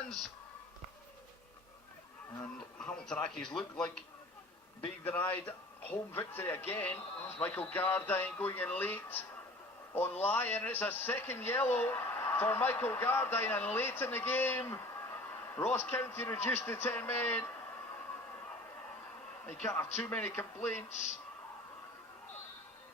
fans. And Hamilton Accies look like being denied home victory again. There's Michael Gardyne going in late on Lyon. It's a second yellow for Michael Gardyne, and late in the game, Ross County reduced to 10 men. He can't have too many complaints.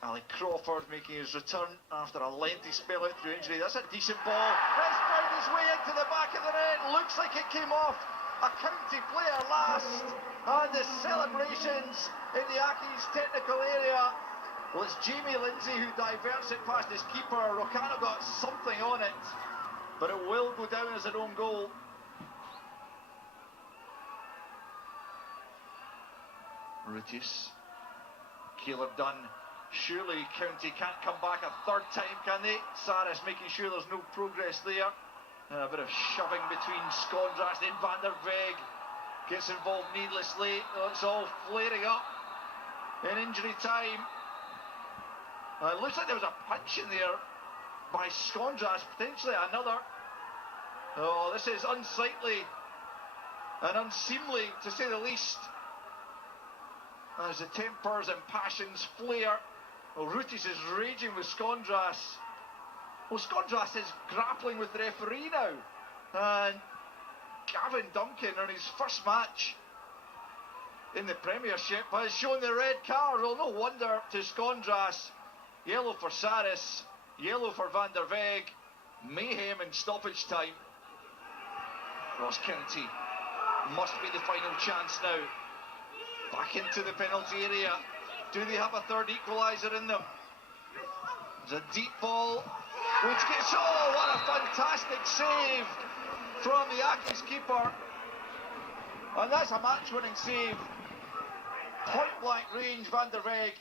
Ali Crawford making his return after a lengthy spell out through injury. That's a decent ball. It's found its way into the back of the net. Looks like it came off a County player last. And the celebrations in the Accies technical area. Well, it's Jamie Lindsay who diverts it past his keeper. Rocano got something on it, but it will go down as an own goal. Rutius. Caleb Dunn. Surely County can't come back a third time, can they? Saris making sure there's no progress there. A bit of shoving between Skondras, then Van der Veeg gets involved needlessly. It's all flaring up in injury time. It looks like there was a punch in there by Skondras, potentially another. Oh, this is unsightly and unseemly, to say the least. As the tempers and passions flare. Well, Rutius is raging with Skondras. Well, Skondras is grappling with the referee now. And Gavin Duncan, on his first match in the Premiership, has shown the red card. Well, no wonder to Skondras. Yellow for Saris, yellow for Van der Veeg. Mayhem in stoppage time. Ross County must be the final chance now. Back into the penalty area. Do they have a third equaliser in them? There's a deep ball, which gets... Oh, what a fantastic save from the Accies keeper. And that's a match-winning save. Point-blank range, Van der Veeg.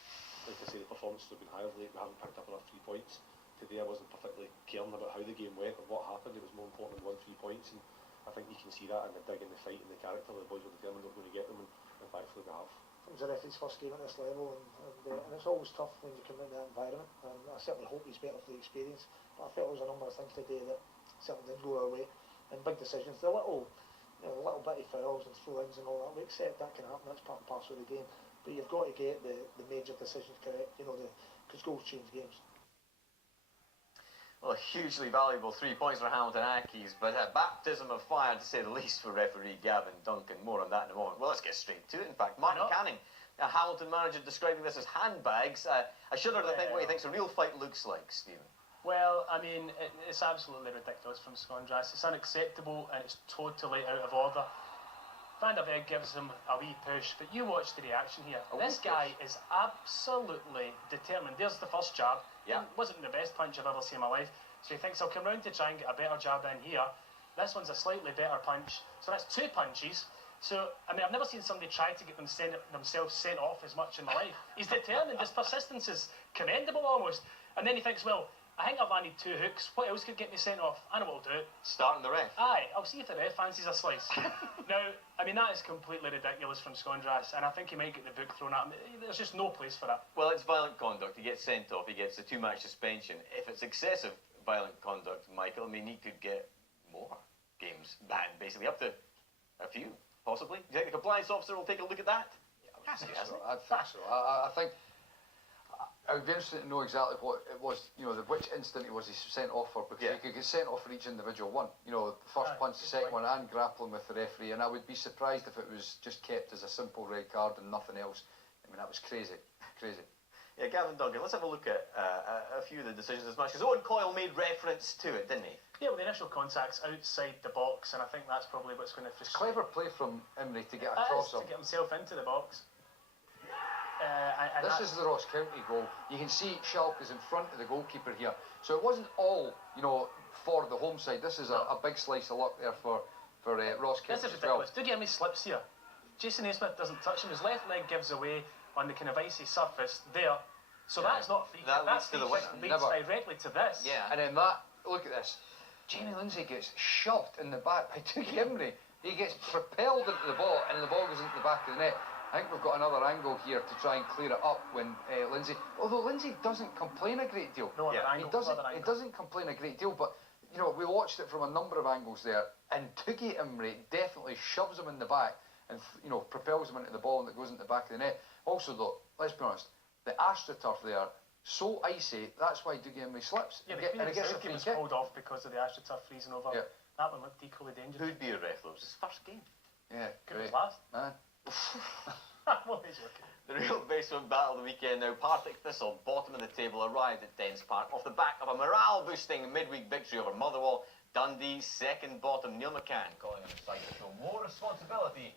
Like I say, the performances have been high of late. We haven't picked up enough 3 points. Today I wasn't particularly caring about how the game went or what happened. It was more important than 3 points, and I think you can see that in the dig and the fight and the character. The boys were determined they were going to get them, and thankfully we have. It was a referee's first game at this level, and it's always tough when you come in that environment, and I certainly hope he's better for the experience, but I felt there was a number of things today that certainly didn't go our way, and big decisions, the little bitty fouls and throw-ins and all that. We accept that can happen, that's part and parcel of the game, but you've got to get the major decisions correct, because goals change games. Well, a hugely valuable 3 points for Hamilton Accies, but a baptism of fire, to say the least, for referee Gavin Duncan. More on that in a moment. Well, let's get straight to it. In fact, Martin Canning, a Hamilton manager, describing this as handbags. I shudder to think what he thinks a real fight looks like, Stephen. Well, I mean, it's absolutely ridiculous from Skondras. It's unacceptable and it's totally out of order. Van der Veeg gives him a wee push, but you watch the reaction here. This guy is absolutely determined. There's the first jab. Yeah. It wasn't the best punch I've ever seen in my life. So he thinks, I'll come round to try and get a better jab in here. This one's a slightly better punch. So that's 2 punches. So, I mean, I've never seen somebody try to get themselves sent off as much in my life. He's determined. His persistence is commendable almost. And then he thinks, well, I think I've landed 2 hooks. What else could get me sent off? I know what I'll do. Starting the ref. Aye, I'll see if the ref fancies a slice. Now, I mean, that is completely ridiculous from Skondras, and I think he might get the book thrown at him. There's just no place for that. Well, it's violent conduct. He gets sent off. He gets a 2-match suspension. If it's excessive violent conduct, Michael, I mean, he could get more games banned, basically, up to a few, possibly. Do you think the compliance officer will take a look at that? Yeah, I think so. I think I would be interested to know exactly what it was, which instant he was sent off for, because he could get sent off for each individual one. The first punch, the second one, and grappling with the referee. And I would be surprised if it was just kept as a simple red card and nothing else. I mean, that was crazy, crazy. Yeah, Gavin Duncan, let's have a look at a few of the decisions as much, because Owen Coyle made reference to it, didn't he? Yeah, well, the initial contact's outside the box, and I think that's probably what's going to frustrate. Clever play from Imrie to get across him. To get himself into the box. This is the Ross County goal. You can see Schalk is in front of the goalkeeper here. So it wasn't all, for the home side. This is a big slice of luck there for Ross County. This is ridiculous. Do get me slips here. Jason Naismith doesn't touch him. His left leg gives away on the kind of icy surface there. So that's not free kick. That's free kick leads directly to this. Yeah. And then look at this. Jamie Lindsay gets shoved in the back by Dougie Imrie. He gets propelled into the ball, and the ball goes into the back of the net. I think we've got another angle here to try and clear it up when Lindsay... Although Lindsay doesn't complain a great deal. No other angle. He doesn't complain a great deal, but you know, we watched it from a number of angles there, and Dougie Imrie definitely shoves him in the back and, you know, propels him into the ball and it goes into the back of the net. Also, though, let's be honest, the AstroTurf there, so icy, that's why Dougie Imrie slips. Yeah, and the Southgate was called off because of the AstroTurf freezing over. Yeah. That one looked equally dangerous. Who'd be a ref, though? It was his first game. Yeah, Good as great. last. Man. Well, he's looking. The real basement battle of the weekend now. Partick Thistle, bottom of the table, arrived at Dens Park off the back of a morale-boosting midweek victory over Motherwell. Dundee, second bottom. Neil McCann calling on the side to show more responsibility